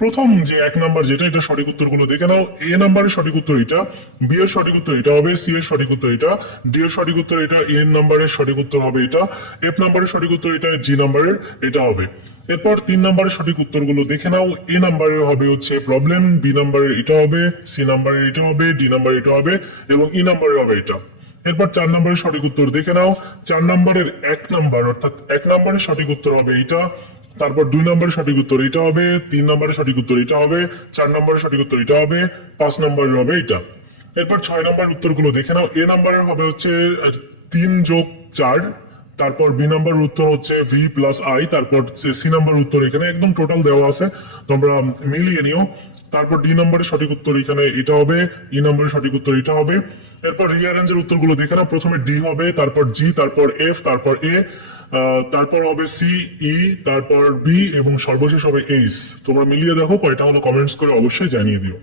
প্রথম যে 1 নাম্বার যেটা, এটা সঠিক উত্তরগুলো দেখে নাও। এ নাম্বারের সঠিক উত্তর এটা, বি এর সঠিক উত্তর এটা হবে, সি এর সঠিক উত্তর এটা, ডি এর সঠিক উত্তর এটা, এন নাম্বারের সঠিক উত্তর হবে এটা, এফ নাম্বারের সঠিক উত্তর এটা, জি নাম্বারের এটা হবে। এরপর 3 নাম্বারের সঠিক উত্তরগুলো দেখে নাও। এ নাম্বারের হবে হচ্ছে প্রবলেম, বি নাম্বারের এটা হবে, সি নাম্বারের এটা হবে, ডি নাম্বারের এটা হবে এবং ই নাম্বারের হবে এটা। এরপর 4 নম্বরের সঠিক উত্তর দেখে নাও। 4 নম্বরের 1 নাম্বার অর্থাৎ 1 নম্বরের সঠিক উত্তর হবে এটা, তারপর 2 নম্বরের সঠিক উত্তর এটা হবে, 3 নম্বরের সঠিক উত্তর এটা হবে, 4 নম্বরের সঠিক উত্তর এটা হবে, 5 নম্বরের হবে এটা। এরপর 6 নম্বরের উত্তরগুলো দেখে নাও। এ নাম্বারের হবে হচ্ছে 3 যোগ 4, তারপর বি নাম্বার উত্তর হচ্ছে ভি প্লাস আই, তারপর সি নাম্বার উত্তর এখানে একদম টোটাল দেওয়া আছে, তোমরা মিলিয়ে নিও। তারপর ডি নম্বরের সঠিক উত্তর এখানে এটা হবে, ই নম্বরের সঠিক উত্তর এটা হবে। এরপর রিঅ্যারেঞ্জের উত্তরগুলো দেখে নাও। প্রথমে ডি হবে, তারপর জি, তারপর এফ, তারপর এ, তারপর হবে সি, ই, তারপর বি এবং সর্বশেষ হবে এইচ। তোমরা মিলিয়ে দেখো কয়টা হলো, কমেন্টস করে অবশ্যই জানিয়ে দিও।